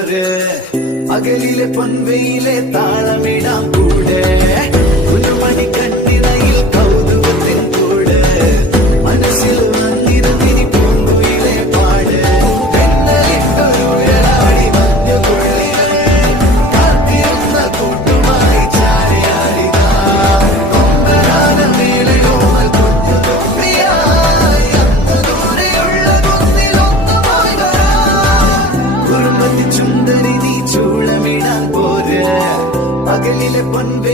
പോര് പകലിലെ പൊൻവെയിലെ താളമിടാം കൂടെ ഒരു മണി കണ്ണിണയിൽ കൗതുകത്തിൻ കൂട് മനസ്സിൽ വന്നിരുന്നിനി പൂങ്കുയിലെ പാട് തെന്നലിട്ടൊരുഴലാടി മഞ്ഞുകുള്ളികൾ കാത്തിരുന്ന കൂട്ടുമായി ചാരിയാടിതാ കൊമ്പനാന മേളയോമൽ കുഞ്ഞു തോന്നിയായി അന്ന് ദൂരെയുള്ള കുന്നിലൊന്നുമായി വരാം കുറുമ്പത്തി ചുണ്ടരി നീ ചൂളമിടാൻ പോര് പകലിലെ പൊൻവെയിലെ